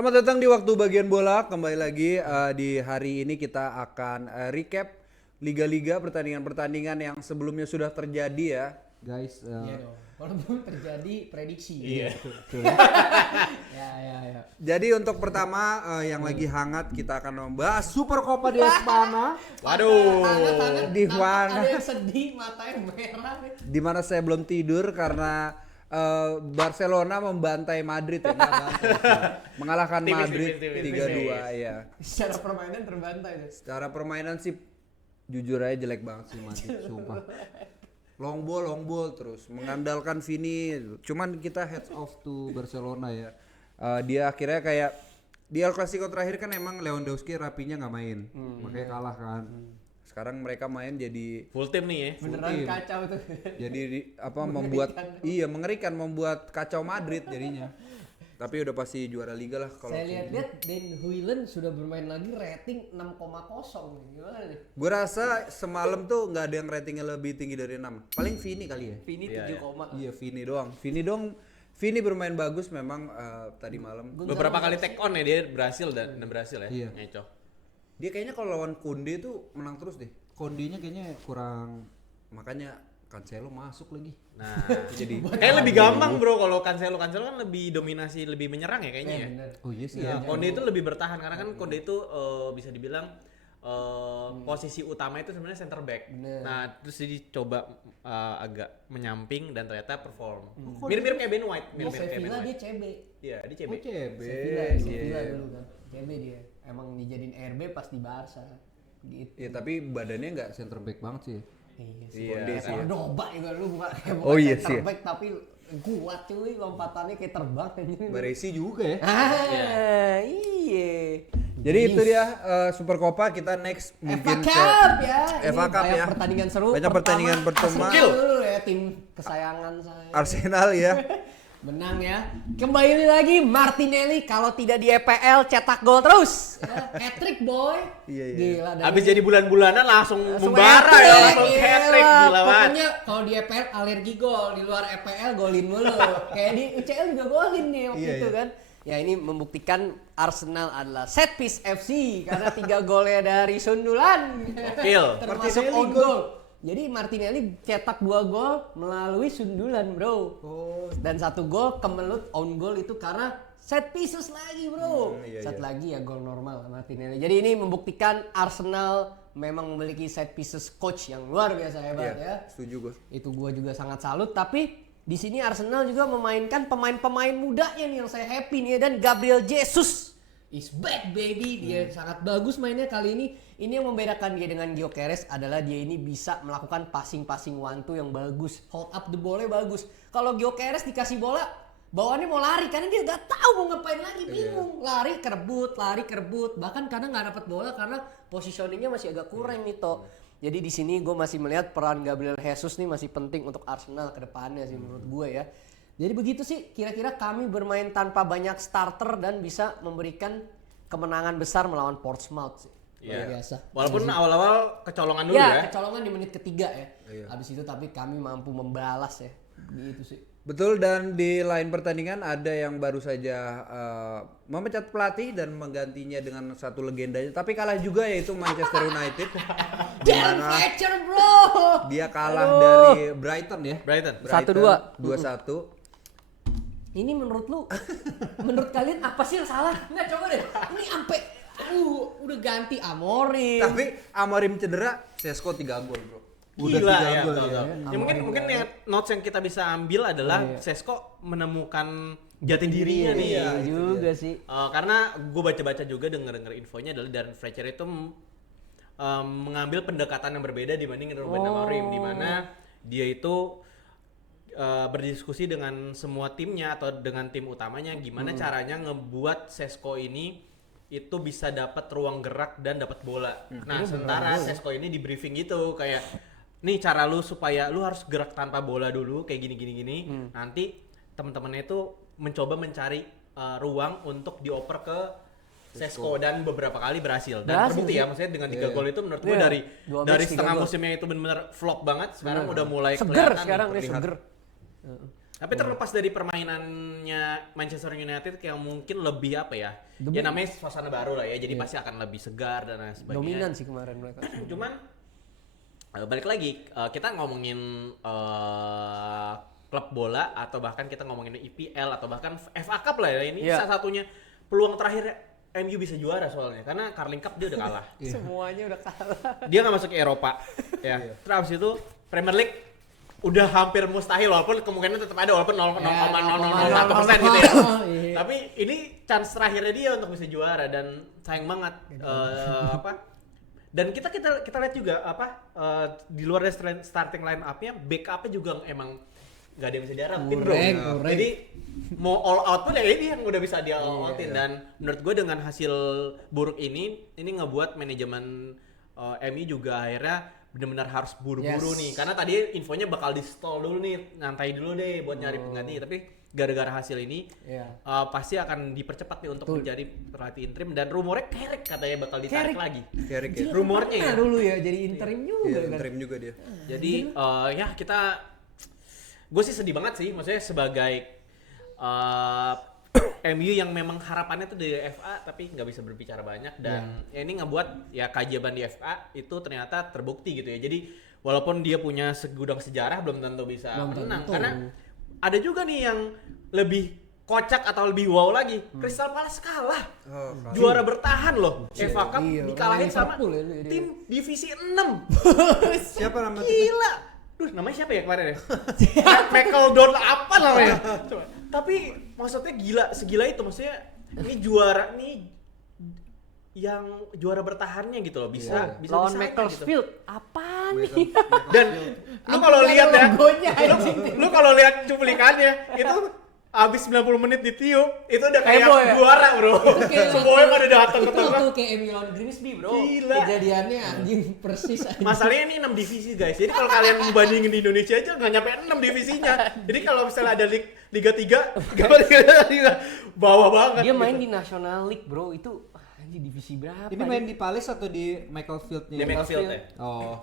Selamat datang di Waktu Bagian Bola. Kembali lagi di hari ini kita akan recap liga-liga pertandingan-pertandingan yang sebelumnya sudah terjadi ya, guys. Iya dong. Walaupun terjadi prediksi. Iya. Ya. Jadi untuk pertama yang lagi hangat kita akan membahas Super Copa de Espana. Waduh. Hangat-hangat. Di Nampak mana? ada yang sedih, matanya merah. Di mana saya belum tidur karena Barcelona membantai Madrid ya, nggak bantai sih. Mengalahkan Tipis, Madrid tipis. 3-2 ya. Secara permainan terbantai tuh. Secara permainan sih jujur aja jelek banget sih Madrid, sumpah. Long ball terus mengandalkan Vini. Cuman kita heads off to Barcelona ya. Dia akhirnya kayak di El Clasico terakhir kan emang Lewandowski rapinya nggak main, makanya kalah kan. Sekarang mereka main jadi Full tim nih ya. Beneran tim. kacau tuh. jadi membuat membuat kacau Madrid jadinya. Tapi udah pasti juara liga lah kalau. Saya lihat Den Huylen sudah bermain lagi rating 6,0. Gimana nih? Gue rasa semalam tuh nggak ada yang ratingnya lebih tinggi dari 6. Paling Vini kali ya. Vini Iya, 7, Iya Vini doang. Vini bermain bagus memang tadi malam. Beberapa kali take on ya dia berhasil dan berhasil ya. Iya. Ngecoh. Dia kayaknya kalau lawan Konde tuh menang terus deh. Kondenya kayaknya kurang, makanya Cancelo masuk lagi. Nah, Jadi lebih gampang bro kalau Cancelo kan lebih dominasi, lebih menyerang ya kayaknya ya. bener. oh iya sih Ya, ya. Konde itu lebih bertahan karena kan Konde itu bisa dibilang posisi utama itu sebenarnya center back. Bener. Nah, terus dia coba agak menyamping dan ternyata perform. Mirip-mirip kayak Ben White, Di mirip-mirip kayak Ben Sevilla dia White. CB. Iya, di CB. Oh CB. Sevilla dulu kan. CB dia. Emang dijadiin RB pas di Barca. Gitu. Iya tapi badannya nggak center back banget sih. Iya sih. Iya. Konde sih ya. Cordoba juga lu bukan Oh iya sih. center back tapi kuat cuy, lompatannya kayak terbang anjing. Baresi juga ya. Iya. Jadi itu dia Super Copa. Kita next FA mungkin Cup ya. FA Ini Cup banyak ya. pertandingan seru. Banyak pertandingan pertama. Arsenal dulu ya, tim kesayangan saya. Arsenal ya. Menang ya. Kembali lagi Martinelli kalau tidak di EPL cetak gol terus. Ya, hat-trick boy. Iya. Gila. dari- Habis jadi bulan-bulanan langsung Langsung membara hat-trick, ya, langsung hat-trick gila. gila banget. Pokoknya kalau di EPL alergi gol, di luar EPL golin mulu. Kayak di UCL juga golin nih waktu Iya, itu iya. kan. Ya ini membuktikan Arsenal adalah set piece FC karena 3 golnya dari sundulan. Gokil. Termasuk Martinelli own gol. goal. Jadi Martinelli cetak 2 gol melalui sundulan, bro. Oh. Dan 1 gol kemelut own goal itu karena set pieces lagi, bro. Iya, Set iya. lagi ya gol normal Martinelli. Jadi ini membuktikan Arsenal memang memiliki set pieces coach yang luar biasa hebat Iya, ya. setuju gue. Itu gua juga sangat salut, tapi di sini Arsenal juga memainkan pemain-pemain mudanya nih yang saya happy nih ya. Dan Gabriel Jesus is back baby. Dia sangat bagus mainnya kali ini. Ini yang membedakan dia dengan Gyökeres adalah dia ini bisa melakukan passing-passing one two yang bagus. Hold up the ball-nya bagus. Kalau Gyökeres dikasih bola, bawaannya mau lari karena dia nggak tahu mau ngapain lagi, bingung. Lari kerebut. Bahkan kadang nggak dapat bola karena positioningnya masih agak kurang nih toh. Jadi di sini gue masih melihat peran Gabriel Jesus nih masih penting untuk Arsenal ke depannya sih menurut gue ya. Jadi begitu sih kira-kira kami bermain tanpa banyak starter dan bisa memberikan kemenangan besar melawan Portsmouth sih. Luar Iya. biasa. Walaupun awal-awal kecolongan dulu Ya, ya. kecolongan di menit ketiga ya. Iya. Habis itu tapi kami mampu membalas ya. Gitu sih. Betul, dan di lain pertandingan ada yang baru saja memecat pelatih dan menggantinya dengan satu legendanya, tapi kalah juga yaitu Manchester United. Di Dan mana Fletcher bro. dia kalah dari Brighton ya. Brighton. 1-2. 2-1. Ini menurut lu, menurut kalian apa sih yang salah? Nggak, coba deh. Ini sampai udah ganti Amorim. Tapi Amorim cedera, Sesko 3 gol, Bro. Udah Gila 3 ya, gol betul. Ya, mungkin yang notes yang kita bisa ambil adalah Sesko menemukan jati dirinya nih. Iya juga sih. Karena gue baca-baca juga denger infonya adalah Darren Fletcher itu mengambil pendekatan yang berbeda dibanding Ruben Amorim, di mana dia itu berdiskusi dengan semua timnya atau dengan tim utamanya gimana caranya ngebuat Sesko ini itu bisa dapat ruang gerak dan dapat bola. Nah, sementara Sesko ini di briefing gitu kayak nih cara lu supaya lu harus gerak tanpa bola dulu kayak gini. Nanti teman-temannya itu mencoba mencari ruang untuk dioper ke Sesko dan beberapa kali berhasil dan terbukti ya, maksudnya dengan 3 gol itu menurut gue dari 2 match, 3 setengah gol. musimnya itu benar-benar flop banget, sekarang udah mulai Seger kelihatan sekarang nih terlihat. seger. Tapi terlepas dari permainannya Manchester United yang mungkin lebih apa ya? Ya namanya suasana baru lah ya, jadi pasti akan lebih segar dan lain sebagainya. Dominan sih kemarin mereka. Cuman balik lagi kita ngomongin klub bola atau bahkan kita ngomongin IPL atau bahkan FA Cup lah ya, ini salah satunya peluang terakhir MU bisa juara soalnya karena Carling Cup dia udah kalah. Semuanya udah kalah. Dia nggak masuk ke Eropa ya. Terus habis itu Premier League udah hampir mustahil walaupun kemungkinan tetap ada walaupun 0,001% gitu ya. Tapi ini chance terakhirnya dia untuk bisa juara dan sayang banget dan kita lihat juga di luar dari starting line up-nya backupnya juga emang nggak ada yang bisa diharapin bro. Jadi mau all out pun ya ini yang udah bisa dia all outin dan menurut gue dengan hasil buruk ini ngebuat manajemen MU juga akhirnya benar-benar harus buru-buru nih karena tadi infonya bakal di stall dulu nih, nyantai dulu deh buat nyari pengganti, tapi gara-gara hasil ini pasti akan dipercepat nih untuk menjadi pelatih interim dan rumornya Carrick katanya bakal ditarik lagi. Carrick ya. Rumornya ya. Dulu ya jadi interim juga Iya, kan. interim juga dia. Jadi ya gue sih sedih banget sih, maksudnya sebagai MU yang memang harapannya tuh dari FA tapi nggak bisa berbicara banyak dan ya ini ngebuat ya keajaiban di FA itu ternyata terbukti gitu ya. Jadi walaupun dia punya segudang sejarah belum tentu bisa menang karena ada juga nih yang lebih kocak atau lebih wow lagi. Crystal Palace kalah. Juara bertahan loh. FA Cup dikalahin sama tim divisi 6. Siapa nama itu? Gila. Duh, namanya siapa ya kemarin ya? McEldon apa namanya? Coba. Tapi maksudnya segila itu maksudnya ini juara nih yang juara bertahannya gitu loh bisa lawan disangka Macclesfield gitu. Apa nih? Dan lu kalau lihat ya, logonya lu kalau lihat cuplikannya itu abis 90 menit ditiup itu udah kayak Heboh ya? juara bro. Semuanya pada datang ke tengah. Itu kayak MU lawan Grimsby bro. Gila. Kejadiannya anjing persis anjing. Masalahnya ini 6 divisi guys. Jadi kalau kalian membandingin di Indonesia aja nggak nyampe 6 divisinya. Jadi kalau misalnya ada Liga 3 bawah banget. Dia main di National League bro, itu anjing divisi berapa? Ini main di Palace atau di Macclesfield-nya? Di Macclesfield ya. Oh.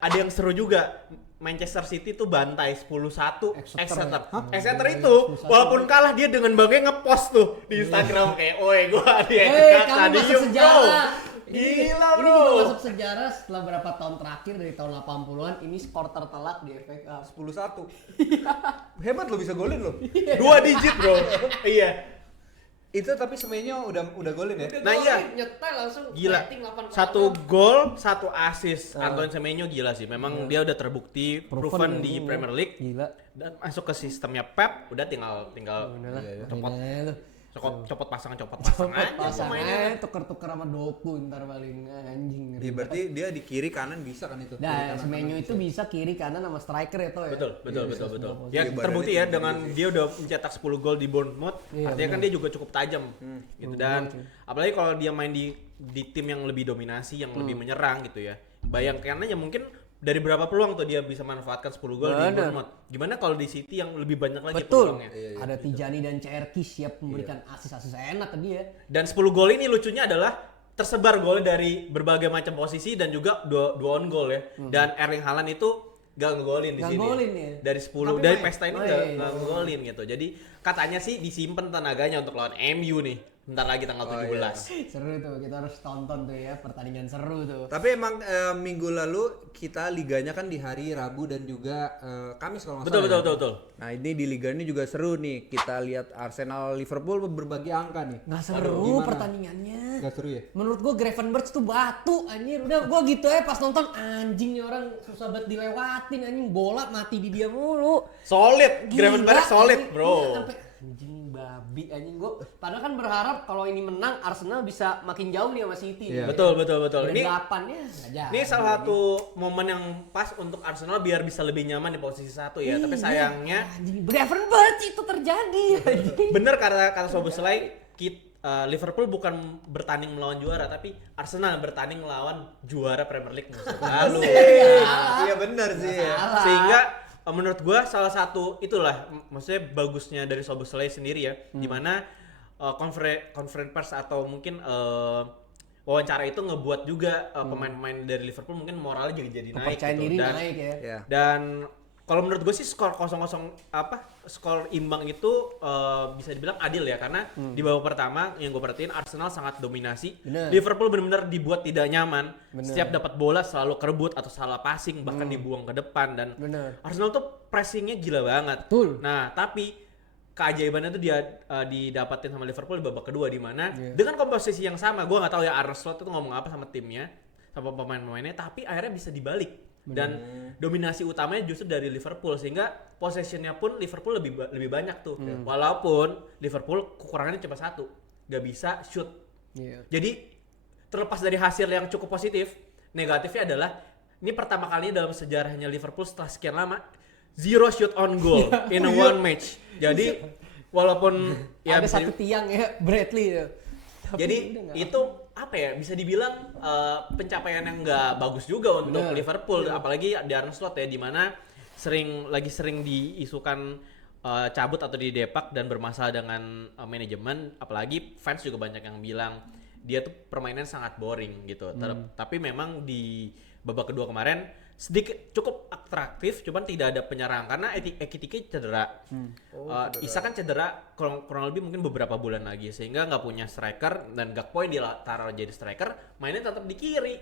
Ada yang seru juga. Manchester City tuh bantai 10-1 Exeter. Hah? Exeter itu walaupun kalah dia dengan bangga ngepost tuh di Instagram kayak, "Oi, gua di kamu masuk sejarah. Gila Ini bro. juga masuk sejarah setelah berapa tahun terakhir dari tahun 80-an ini skor tertelak di FA Cup. 10-1. Hebat lo bisa golin lo. 2 digit bro. Iya. Itu tapi Semenyo udah golin ya? Nah, iya. Nyetel langsung Gila. rating 8,6. 1 gol, 1 assist. Antoine Semenyo gila sih. Memang dia udah terbukti proven di Premier League. Gila. Dan masuk ke sistemnya Pep, udah tinggal copot pasangan aja pemainnya. Pasangan tuker-tuker sama Doku ntar paling anjing. Iya berarti dia di kiri kanan bisa kan itu? Kiri Nah, kanan, Semenyo kanan itu bisa kiri kanan sama striker ya toh ya. Betul. Ya Iya, terbukti badannya ya tinggi dengan dia udah mencetak 10 gol di Bournemouth. Iya, Artinya kan dia juga cukup tajam gitu dan apalagi kalau dia main di tim yang lebih dominasi, yang lebih menyerang gitu ya. Bayangkan aja mungkin dari berapa peluang tuh dia bisa manfaatkan 10 gol di Bournemouth. Gimana kalau di City yang lebih banyak lagi Betul. peluangnya? Ada Tijani dan CRK siap memberikan asis-asis enak ke dia. Dan 10 gol ini lucunya adalah tersebar gol dari berbagai macam posisi dan juga dua on goal ya. Dan Erling Haaland itu gak ngegolin di Nggak sini. ngegolin ya? Dari 10 Tapi dari main. pesta ini gak ngegolin gitu. Jadi katanya sih disimpan tenaganya untuk lawan MU nih. Bentar lagi tanggal 17. Seru tuh, kita harus tonton tuh ya, pertandingan seru tuh. Tapi emang minggu lalu kita liganya kan di hari Rabu dan juga Kamis kalau nggak salah. Betul. Nah ini di liga ini juga seru nih. Kita lihat Arsenal Liverpool berbagi angka nih. Nggak seru Gimana? pertandingannya. Gak seru ya? Menurut gua Gravenberch tuh batu anjir. Udah gua gitu ya pas nonton anjing nih orang susah banget dilewatin anjing, bola mati di dia mulu. Solid, Gila, Gravenberch solid, anjing. bro. Iya, sampai anjing babi anjing gua. Padahal kan berharap kalau ini menang Arsenal bisa makin jauh nih sama City. Iya. Betul. Ini Ini 8-nya aja. Ini salah satu momen yang pas untuk Arsenal biar bisa lebih nyaman di posisi 1 ya. Tapi sayangnya anjing Gravenberch itu terjadi anjing. bener kata Soboslai, Liverpool bukan bertanding melawan juara tapi Arsenal bertanding melawan juara Premier League musim lalu. Iya benar sih. Ya. Sehingga menurut gua salah satu itulah maksudnya bagusnya dari Soboslai sendiri ya, dimana conference pers atau mungkin wawancara itu ngebuat juga pemain-pemain dari Liverpool mungkin moralnya jadi naik Kepercayaan gitu. diri Dan naik ya. Ya. dan Kalau menurut gue sih skor 0-0 skor imbang itu bisa dibilang adil ya, karena di babak pertama yang gue perhatiin Arsenal sangat dominasi. Bener. Liverpool benar-benar dibuat tidak nyaman. Bener. Setiap dapat bola selalu kerebut atau salah passing, bahkan dibuang ke depan, dan Bener. Arsenal tuh pressingnya gila banget. Betul. Nah, tapi keajaibannya tuh dia didapatin sama Liverpool di babak kedua, di mana Iya. dengan komposisi yang sama, gue nggak tahu ya Arne Slot itu ngomong apa sama timnya, sama pemain-pemainnya, tapi akhirnya bisa dibalik. Dan dominasi utamanya justru dari Liverpool, sehingga possessionnya pun Liverpool lebih banyak tuh. Walaupun Liverpool kekurangannya cuma satu, nggak bisa shoot. Iya. Jadi terlepas dari hasil yang cukup positif, negatifnya adalah ini pertama kalinya dalam sejarahnya Liverpool setelah sekian lama 0 shoot on goal in a one match. Jadi walaupun ya ada bisa satu tiang ya, Bradley ya. Tapi jadi udah nggak. itu apa ya, bisa dibilang pencapaian yang nggak bagus juga untuk Bener. Liverpool, apalagi di Arne Slot ya, di mana sering diisukan cabut atau didepak dan bermasalah dengan manajemen, apalagi fans juga banyak yang bilang dia tuh permainan sangat boring gitu. Tapi memang di babak kedua kemarin sedikit cukup atraktif, cuman tidak ada penyerang karena Ekitike cedera. Isa kan cedera kurang lebih mungkin beberapa bulan lagi, sehingga nggak punya striker, dan Gakpo yang taruh jadi striker mainnya tetap di kiri.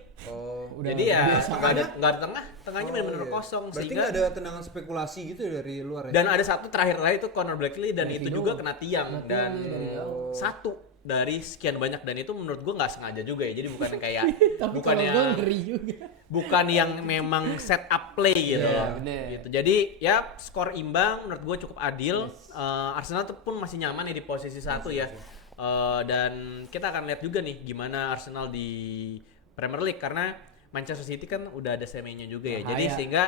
Udah Jadi ya biasa. nggak ada tengahnya benar-benar kosong. Berarti Sehingga nggak ada tendangan spekulasi gitu dari luar ya? dan ada satu terakhir itu Conor Blakely, dan itu Blakely juga doang. kena tiang, dan dari jauh. satu dari sekian banyak, dan itu menurut gua nggak sengaja juga ya. Jadi bukan yang kayak Tapi bukan kalau yang gue ngeri juga. bukan yang memang set up play gitu Iya, loh. bener. Gitu. Jadi ya skor imbang menurut gue cukup adil. Arsenal tuh pun masih nyaman ya di posisi satu ya. Dan kita akan lihat juga nih gimana Arsenal di Premier League, karena Manchester City kan udah ada seminya juga ya. Jadi Bahaya. sehingga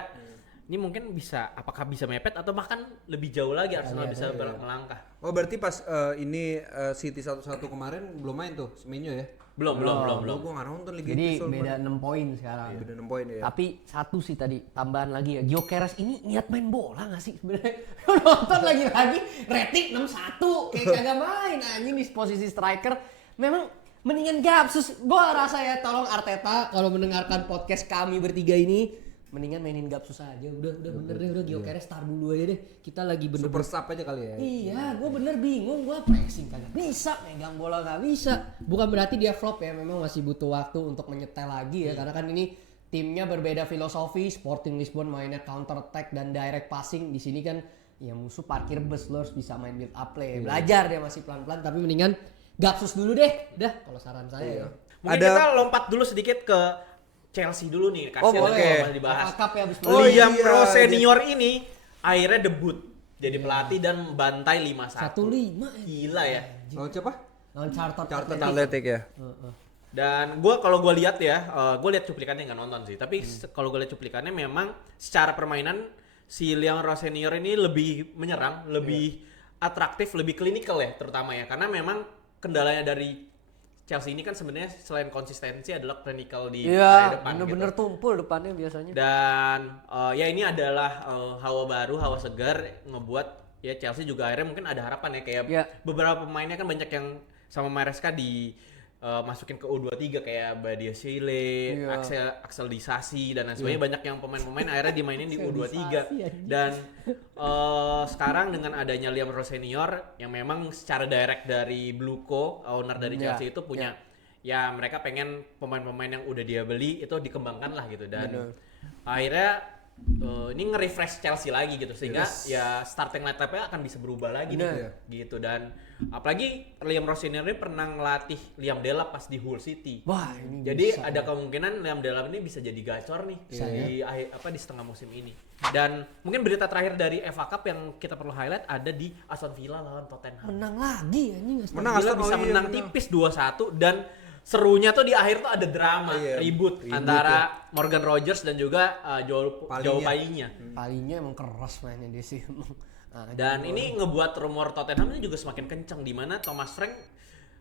ini mungkin apakah bisa mepet atau bahkan lebih jauh lagi Arsenal bisa melangkah. Oh berarti pas ini City 1-1 kemarin belum main tuh Semenyo ya? Belum. Oh, gue nggak nonton Liga Jadi Inggris beda 6 poin sekarang. Beda 6 poin ya. Tapi satu sih tadi tambahan lagi ya, Gyökeres ini niat main bola nggak sih sebenarnya? Nonton lagi rating 61 kayak kagak main anjing di posisi striker. Memang mendingan Gapsus. Gua rasa ya, tolong Arteta kalau mendengarkan podcast kami bertiga ini, mendingan mainin Gapsus aja. Udah bener deh, udah Gyökeres start dulu aja deh. Kita lagi bener Super sub aja kali ya. Iya, gue bener bingung, gue pressing kagak bisa, megang bola gak bisa. Bukan berarti dia flop ya, memang masih butuh waktu untuk menyetel lagi ya, karena kan ini timnya berbeda filosofi. Sporting Lisbon mainnya counter attack dan direct passing. Di sini kan ya musuh parkir bus, lo harus bisa main build up play. Belajar dia masih pelan-pelan, tapi mendingan Gapsus dulu deh, dah kalau saran saya. Ya. Mungkin kita lompat dulu sedikit ke Chelsea dulu nih, Oh kasihan boleh, kalau dibahas. FA Cup ya abis Oh, menang. Liam iya, Pro senior ini akhirnya debut jadi pelatih dan bantai 5-1. 1-5 ya. Gila ya. Lawan siapa? Lawan Charlton Charlton Athletic. Athletic ya. Dan kalau gue lihat ya, gue lihat cuplikannya nggak nonton sih. Tapi kalau gue lihat cuplikannya memang secara permainan si Liam Pro senior ini lebih menyerang, lebih atraktif, lebih klinikal ya terutama ya. Karena memang kendalanya dari Chelsea ini kan sebenarnya selain konsistensi adalah klinikal di area Iya, depan bener-bener gitu. tumpul depannya biasanya. Dan ya ini adalah hawa baru, hawa segar, ngebuat ya Chelsea juga akhirnya mungkin ada harapan ya, kayak Iya. beberapa pemainnya kan banyak yang sama Maresca masukin ke U23 kayak Badia Sile, Iya. Axel Disasi dan lain sebagainya. Banyak yang pemain-pemain akhirnya dimainin di Axel U23. Disasi, anjing. Dan sekarang dengan adanya Liam Rowe senior yang memang secara direct dari Bluco, owner dari Iya, Chelsea itu punya ya mereka pengen pemain-pemain yang udah dia beli itu dikembangkan lah gitu. Dan akhirnya ini nge-refresh Chelsea lagi gitu, sehingga ya starting line-up-nya akan bisa berubah lagi nih gitu. Dan apalagi Liam Rowe senior ini pernah ngelatih Liam Delap pas di Hull City. Wah, ini Jadi bisa, ada kemungkinan Liam Delap ini bisa jadi gacor nih Bisa, di akhir di setengah musim ini. Dan mungkin berita terakhir dari FA Cup yang kita perlu highlight ada di Aston Villa lawan Tottenham. menang lagi anjing. Aston Menang Villa Aston, bisa oh iya, menang menang. tipis 2-1, dan serunya tuh di akhir tuh ada drama, ribut antara Morgan Rogers dan juga Joe Painya. Palingnya emang keras mainnya dia sih emang. Dan ini ngebuat rumor Tottenham ini juga semakin kencang, di mana Thomas Frank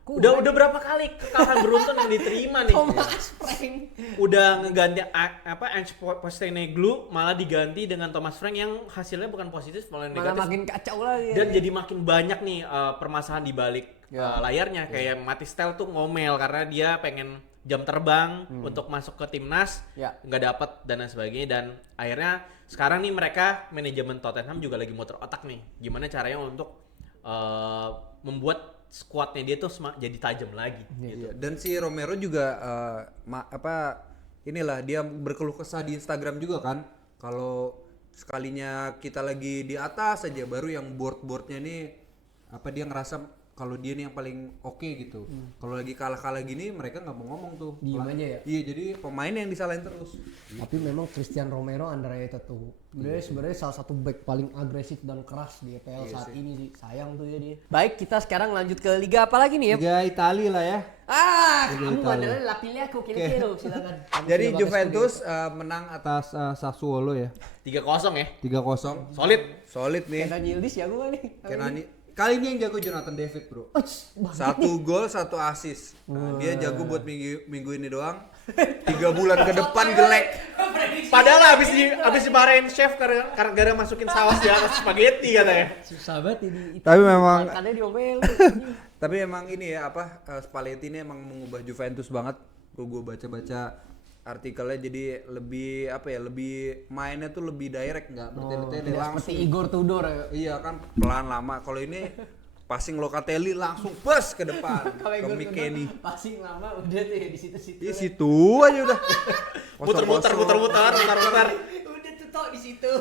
udah berapa kali kekalahan beruntun yang diterima nih. Thomas Frank. Udah ngeganti Ange Postecoglou, malah diganti dengan Thomas Frank yang hasilnya bukan positif malah Malah negatif. makin kacau lagi. Dan jadi makin banyak nih permasalahan di balik Ya. layarnya, kayak Matis Tel tuh ngomel karena dia pengen jam terbang untuk masuk ke timnas, Ya. nggak dapat dan lain sebagainya. Dan akhirnya sekarang nih mereka manajemen Tottenham juga lagi muter otak nih, gimana caranya untuk membuat squadnya dia tuh jadi tajam lagi. Iya. Dan si Romero juga inilah dia berkeluh kesah di Instagram juga kan, kalau sekalinya kita lagi di atas aja baru yang boardnya nih dia ngerasa kalau dia nih yang paling oke gitu. Kalau lagi kalah gini mereka nggak mau ngomong tuh. Diem aja ya? Iya, jadi pemain yang disalahin terus. Tapi memang Cristiano Romero underrated tuh. Dia sebenarnya salah satu back paling agresif dan keras di EPL saat ini sih. Sayang tuh ya dia. Baik, kita sekarang lanjut ke liga apa lagi nih ya? Liga Italia lah ya. Kamu adalah la pilih aku kira-kira, silakan. Jadi Juventus menang atas Sassuolo ya. 3-0 ya. 3-0. Solid nih. Kenan Yildiz ya gue nih. Kali ini yang jago Jonathan David, bro. 1 gol 1 assist. Nah, dia jago buat minggu ini doang. 3 bulan ke depan jelek. Padahal abis dimarahin chef gara-gara masukin saus di atas spaghetti katanya. Susah banget ini. Tapi memang Makannya diomel. Tapi emang ini ya Spalletti ini emang mengubah Juventus banget. Gue baca-baca artikelnya jadi lebih lebih mainnya tuh lebih direct, nggak bertele-tele langsung. Seperti Igor Tudor ya. Iya kan, pelan lama. Kalau ini passing Locatelli langsung bus ke depan Kalau ke Igor McKennie. Tudor passing lama udah tuh ya di situ-situ. Di situ aja udah. Muter-muter. Udah tuh tok di situ.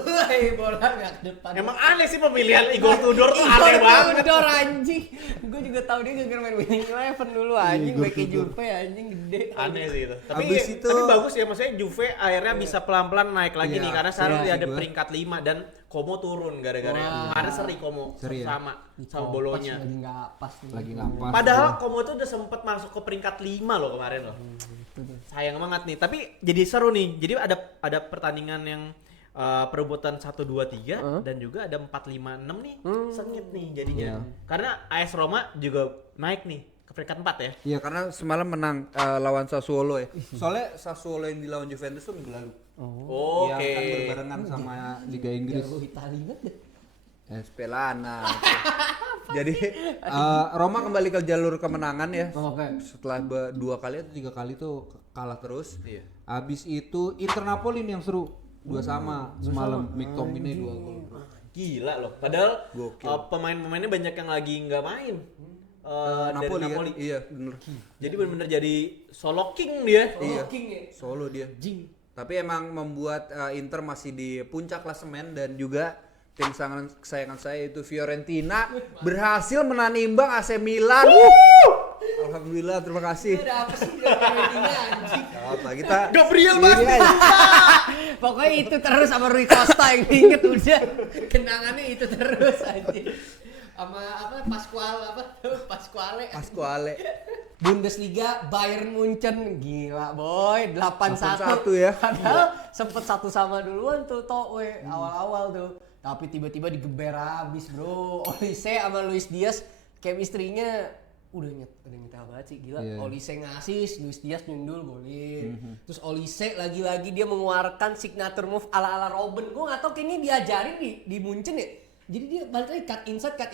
Bola enggak ke depan. Emang aneh sih pemilihan Igor Tudor tuh aneh banget. Tudor anjing. Gue juga tahu dia gara-gara main Winning Eleven dulu anjing, Igor beki Tudor. Juve anjing gede. Aneh sih itu. Abis itu- Tapi bagus ya, maksudnya Juve akhirnya bisa pelan-pelan naik lagi Iya, nih karena sekarang iya dia sih ada gua. peringkat 5 dan Como turun gara-gara kemarin seri Como Seri ya? sama Pas Bolonya. lagi enggak pas nih. Lagi nggak pas. Padahal Como tuh udah sempet masuk ke peringkat 5 loh kemarin loh. Sayang banget nih, tapi jadi seru nih. Jadi ada pertandingan yang perebutan 1 2 3 dan juga ada 4 5 6 nih. Sengit nih jadinya. Iya. Karena AS Roma juga naik nih ke peringkat 4 ya. Iya, karena semalam menang lawan Sassuolo ya. Soalnya Sassuolo yang dilawan Juventus tuh minggu lalu. Oke. Yang kan berbarengan sama Liga Inggris. Jago Italia banget deh. Spelana. Jadi Roma kembali ke jalur kemenangan ya. Oke. Setelah 2 kali atau 3 kali tuh kalah terus. Iya. Habis itu Inter Napoli nih yang seru. 2 sama semalam. McTominay 2 gol. Gila loh. Padahal Gokil. pemain-pemainnya banyak yang lagi nggak main. Dari Napoli, Napoli. Kan? Iya, bener. Jadi benar-benar jadi solo king dia. Iya. King ya. Solo dia. Jing. Tapi emang membuat Inter masih di puncak klasemen dan juga tim kesayangan saya itu Fiorentina berhasil menahan imbang AC Milan. Alhamdulillah, terima kasih. Udah apa sih Fiorentina anjing. Apa kita Gabriel Ini Basti. aja. Pokoknya itu terus sama Rui Costa yang diinget udah. Kenangannya itu terus anjing. Sama Pasquale. Pasquale. Bundesliga Bayern Munchen gila boy 8-1 8-1 ya. Padahal sempet 1 sama duluan tuh awal-awal tuh. Tapi tiba-tiba digeber habis bro. Olise sama Luis Diaz chemistry-nya udah nyetel banget sih gila. Iya. Olise ngasih, Luis Diaz nyundul golin. Terus Olise lagi-lagi dia mengeluarkan signature move ala-ala Robben. Gue gak tau kayaknya diajarin di Munchen ya. Jadi dia balik lagi cut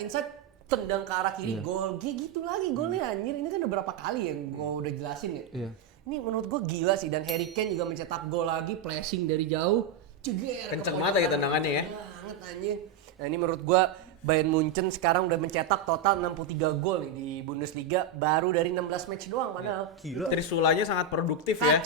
inside tendang ke arah kiri gol gitu lagi golnya anjir. Ini kan udah berapa kali ya gue udah jelasin ya. Iya. Ini menurut gue gila sih, dan Harry Kane juga mencetak gol lagi, flashing dari jauh, ceger. Kenceng ke banget lagi pojokan. tendangannya ya. Banget anjing. Nah ini menurut gue Bayern Munchen sekarang udah mencetak total 63 gol nih di Bundesliga baru dari 16 match doang padahal. Gila. Trisulanya sangat produktif ya.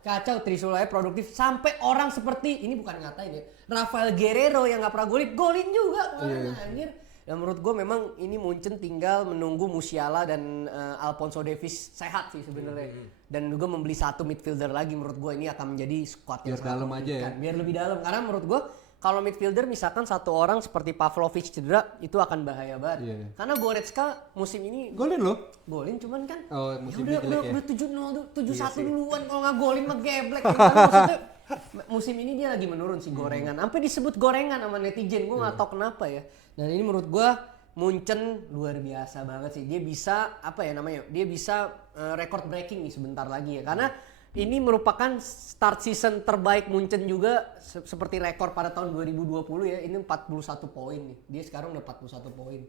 Kacau Trisulanya produktif sampai orang seperti ini bukan ngatain ya. Rafael Guerrero yang nggak pernah golin juga kemarin anjir. Dan menurut gue memang ini Munchen tinggal menunggu Musiala dan Alphonso Davies sehat sih sebenarnya. Dan juga membeli 1 midfielder lagi menurut gue ini akan menjadi squad yang Biar sangat dalam aja ya. memungkinkan. Biar lebih dalam karena menurut gue kalau midfielder misalkan 1 orang seperti Pavlovic cedera itu akan bahaya banget. Iya. Karena Goretzka musim ini Golin loh. golin cuman kan Oh, musim ini jelek ya. udah 7-0 7-1 duluan kalau nggak golin mah geblek. Maksudnya musim ini dia lagi menurun sih gorengan. Sampai disebut gorengan sama netizen. Gue nggak tahu kenapa ya. Dan ini menurut gue Munchen luar biasa banget sih. Dia bisa Dia bisa record breaking nih sebentar lagi ya. Karena ini merupakan start season terbaik Munchen juga seperti rekor pada tahun 2020 ya. Ini 41 poin nih. Dia sekarang udah 41 poin.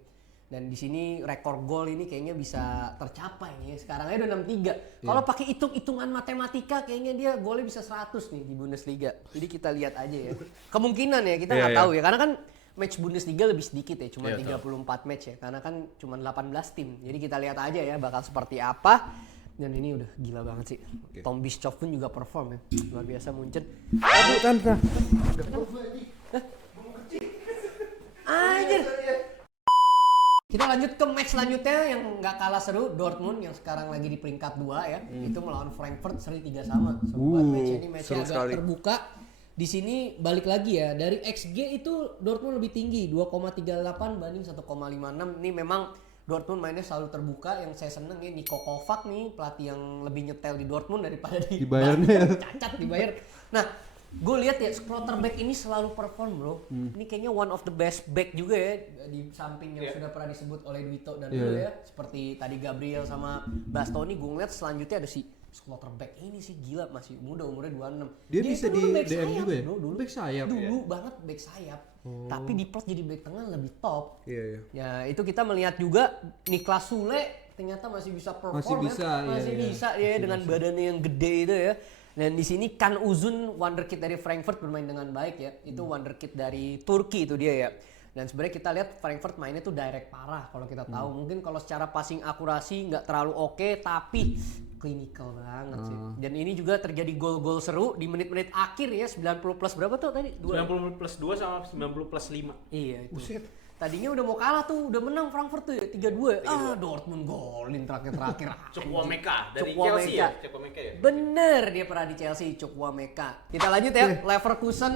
Dan di sini rekor gol ini kayaknya bisa tercapai nih. Sekarang aja udah 63. Kalau pakai hitung-hitungan matematika kayaknya dia golnya bisa 100 nih di Bundesliga. Jadi kita lihat aja ya. Kemungkinan ya kita nggak tahu ya. Karena kan match Bundesliga lebih sedikit ya, cuma 34 match ya. Karena kan cuma 18 tim. Jadi kita lihat aja ya bakal seperti apa. Dan ini udah gila banget sih. Tom Bischoff pun juga perform ya. Luar biasa Munchen. Anjir. Kita lanjut ke match selanjutnya yang nggak kalah seru, Dortmund yang sekarang lagi di peringkat 2 ya. Itu melawan Frankfurt seri 3-3. Seru banget match ini, match agak sekali. terbuka. Di sini balik lagi ya, dari XG itu Dortmund lebih tinggi 2,38 banding 1,56. Ini memang Dortmund mainnya selalu terbuka. Yang saya seneng ya Niko Kovac nih, pelatih yang lebih nyetel di Dortmund daripada di Bayernnya. cacat dibayar. Nah, gue lihat ya quarterback ini selalu perform bro. Ini kayaknya one of the best back juga ya di samping yang sudah pernah disebut oleh Duito dan dulu ya. Seperti tadi Gabriel sama Bastoni, gue ngeliat selanjutnya ada si quarterback ini sih gila, masih muda umurnya 26. Dia bisa itu di dulu back DM sayap, juga ya? bro, dulu. Back sayap Dulu banget back sayap. Tapi di plus jadi back tengah lebih top. Iya. Ya itu kita melihat juga Niklas Sule ternyata masih bisa perform Masih bisa, ya. Masih iya. bisa ya dengan badannya yang gede itu ya. Dan di sini Can Uzun wonderkid dari Frankfurt bermain dengan baik ya. Itu wonderkid dari Turki itu dia ya. Dan sebenarnya kita lihat Frankfurt mainnya tuh direct parah kalau kita tahu. Mungkin kalau secara passing akurasi nggak terlalu oke, tapi clinical banget sih. Dan ini juga terjadi gol-gol seru di menit-menit akhir ya, 90 plus berapa tuh tadi? 90 plus 2 sama 90 plus 5. Iya itu. Tadinya udah mau kalah tuh, udah menang Frankfurt tuh ya 3-2. Dortmund golin terakhir. Chukwuemeka dari Chukwuemeka. Chelsea ya? Chukwuemeka ya? Bener, dia pernah di Chelsea, Chukwuemeka. Kita lanjut ya, Leverkusen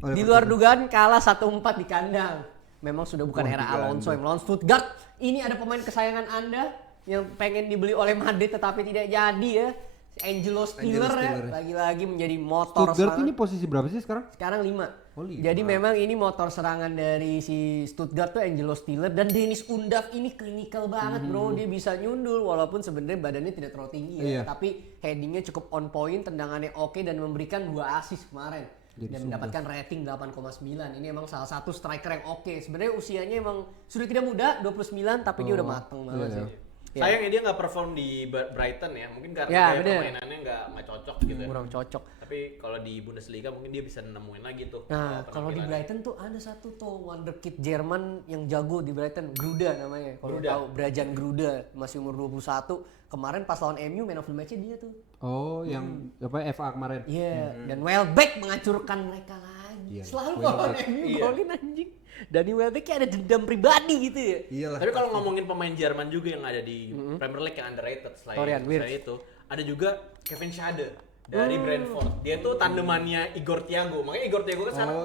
di Leverkusen. luar dugaan kalah 1-4 di kandang. Memang sudah bukan era di Alonso yang melawan Stuttgart. Ini ada pemain kesayangan Anda yang pengen dibeli oleh Madrid tetapi tidak jadi ya. Angelo Stiller ya, Stiller. lagi-lagi menjadi motor Stuttgart serangan. ini posisi berapa sih sekarang? Sekarang 5. Oh, 5. Jadi memang ini motor serangan dari si Stuttgart tuh Angelo Stiller dan Dennis Undav ini klinikal banget bro. Dia bisa nyundul walaupun sebenarnya badannya tidak terlalu tinggi ya. Iya. Tapi headingnya cukup on point, tendangannya oke dan memberikan 2 assist kemarin. Dan mendapatkan rating 8,9. Ini emang salah satu striker yang oke. Sebenarnya usianya emang sudah tidak muda, 29 tapi dia udah mateng banget iya. sih. Sayangnya dia nggak perform di Brighton ya, mungkin karena Ya, gaya bener. permainannya nggak cocok gitu ya. Kurang cocok. Tapi kalau di Bundesliga mungkin dia bisa nemuin lagi tuh. Nah, kalau di penampilannya. Brighton tuh ada satu tuh wonderkid Jerman yang jago di Brighton, Gruda namanya. Kalau Gruda. tahu Brajan Gruda, masih umur 21. Kemarin pas lawan MU man of the match-nya dia tuh. Oh, yang apa FA kemarin. Iya, dan Welbeck menghancurkan mereka lagi. Iya, Selalu lawan MU golin anjing. Danny Welbeck kayak ada dendam pribadi gitu ya. Iyalah. Tapi kalau ngomongin pemain Jerman juga yang ada di Premier League yang underrated Florian selain Wirtz. itu, ada juga Kevin Schade dari Brentford. Dia tuh tandemannya Igor Thiago. Makanya Igor Thiago kan sekarang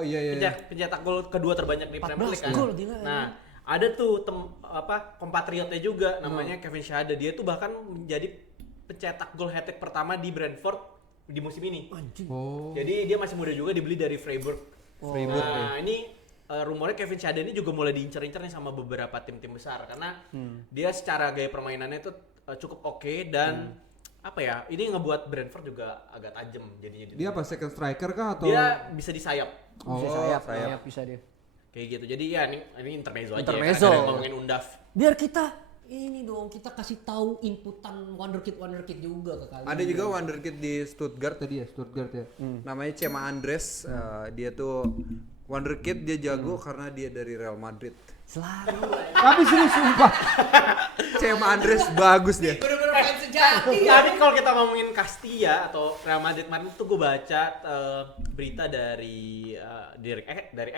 pencetak gol kedua terbanyak di Premier League 14 kan. gol, gila. Nah, ada tuh kompatriotnya juga namanya Kevin Schade. Dia tuh bahkan menjadi pencetak gol hat-trick pertama di Brentford di musim ini. Anjing. Oh. Jadi dia masih muda juga, dibeli dari Freiburg. Nah, ini rumornya Kevin Schade ini juga mulai diincar-incar nih sama beberapa tim-tim besar karena dia secara gaya permainannya itu cukup oke dan apa ya, ini ngebuat Brentford juga agak tajam jadinya. Dia apa second striker kah atau? Dia bisa di sayap Bisa sayap bisa dia. kayak gitu. Jadi ya ini intermezzo aja. Intermezzo. Ya, kan, ngomongin Undav. Biar kita ini dong, kita kasih tahu inputan wonderkid juga ke kalian. Ada juga wonderkid di Stuttgart, tadi ya Stuttgart ya. namanya Chema Andres. Dia tuh wonderkid, dia jago karena dia dari Real Madrid. Selalu. Tapi serius sumpah. Chema Andres bagus dia. Bener-bener fans sejati. Tadi kalau kita ngomongin Castilla atau Real Madrid kemarin tuh gue baca berita dari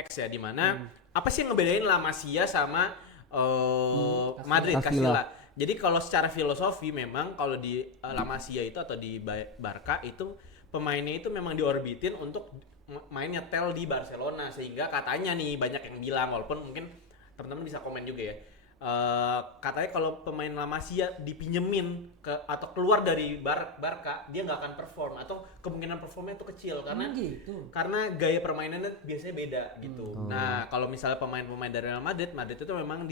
X ya, di mana apa sih yang ngebedain La Masia sama Madrid Castilla. Jadi kalau secara filosofi memang kalau di La Masia itu atau di Barca itu pemainnya itu memang diorbitin untuk main nyetel di Barcelona, sehingga katanya nih banyak yang bilang, walaupun mungkin teman-teman bisa komen juga ya, katanya kalau pemain La Masia dipinjemin atau keluar dari Barca dia nggak akan perform atau kemungkinan performnya itu kecil karena gaya permainannya biasanya beda gitu. Nah kalau misalnya pemain-pemain dari Real Madrid itu memang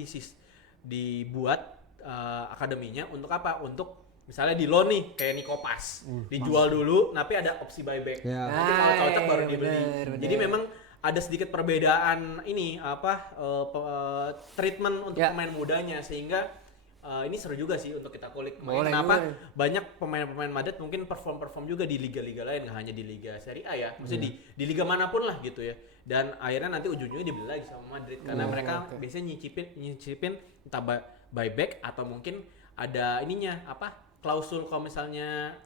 dibuat akademinya untuk apa? Untuk misalnya di loan nih kayak Nico Pas dijual dulu, tapi ada opsi buyback. Ya. Nanti kalau cocok baru dibeli. Bener. Jadi memang ada sedikit perbedaan ini treatment untuk Ya. pemain mudanya sehingga ini seru juga sih untuk kita kulik. Boleh Kenapa juga. banyak pemain-pemain Madrid mungkin perform juga di liga-liga lain, nggak hanya di Liga Serie A ya, maksudnya di liga manapun lah gitu ya. Dan akhirnya nanti ujung-ujungnya dibeli lagi sama Madrid karena mereka biasanya nyicipin entah buyback atau mungkin ada ininya apa klausul kalau misalnya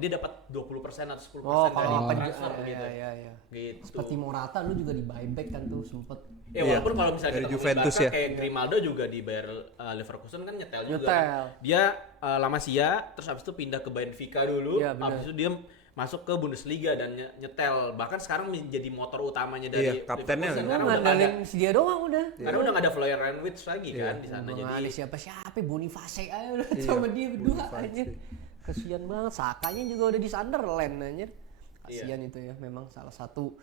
dia dapat 20% atau 10% Oh, dari kalau transfer gitu. ya. Gitu. Seperti Morata lu juga di buyback kan tuh sempet. Ya walaupun kalau misalnya Dari kita ngomongin Juventus Barca, ya. kayak Grimaldo juga dibayar Leverkusen kan nyetel juga. Nyetel. Dia La Masia terus habis itu pindah ke Benfica dulu, Iya, benar. habis itu dia masuk ke Bundesliga dan nyetel. Bahkan sekarang menjadi motor utamanya dari Iya, kaptennya Leverkusen Lu karena udah nggak ada ngandalin si dia doang udah. karena udah nggak ada Florian Wirtz lagi kan di sana Nggak jadi ada siapa-siapa, Boniface aja udah sama dia berdua aja. Kasian banget, Sakanya juga udah di Sunderland anjir. Kasian itu ya, memang salah satu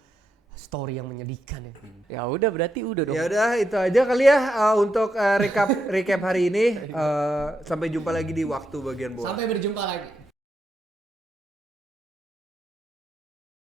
story yang menyedihkan ya. Ya udah berarti udah dong. Ya udah itu aja kali ya untuk recap hari ini. Sampai jumpa lagi di waktu bagian bola. Sampai berjumpa lagi.